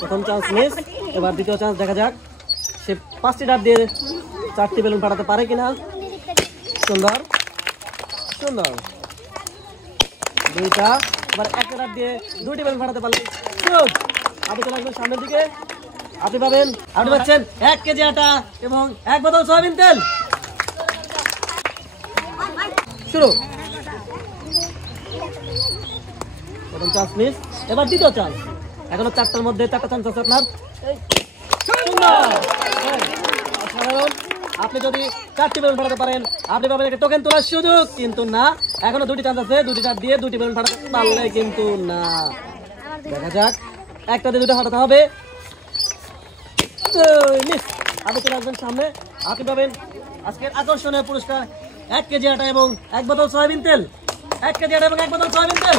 প্রথম chance miss. এবার দ্বিতীয় চান্স দেখা যাক সে 5টি ডাব দিয়ে 4টি বেলুন ফাটাতে পারে কিনা। সুন্দর সুন্দর, 2টা। এবার একটা ডাব দিয়ে 2টি বেলুন ফাটাতে পারলে গুড। আপনি চলে আসবেন সামনের দিকে। আপনি পাবেন, আপনি পাচ্ছেন 1 কেজি আটা এবং 1 বোতল সয়াবিন তেল। শুরু। প্রথম চান্স মিস। এবার দ্বিতীয় চান্স। এখনো 4টার মধ্যে 4টা চান্স আছে আপনার। সাধারণ আপনি যদি 4টি বেলুন ফাটাতে পারেন আপনি পাবেন একটা টোকেন তোলার সুযোগ, কিন্তু না, এখনো 2টি চান্স আছে। 2টি ডাব দিয়ে 2টি বেলুন ফাটাতে পারলে কিন্তু না। দেখা যাক, একটা দিয়ে 2টা ফাটাতে হবে। মিস। আপনি চলে আসবেন সামনে। আপনি পাবেন আজকের আকর্ষণীয় পুরস্কার 1 কেজি আটা এবং 1 বোতল সয়াবিন তেল। 1 কেজি আটা এবং 1 বোতল সয়াবিন তেল।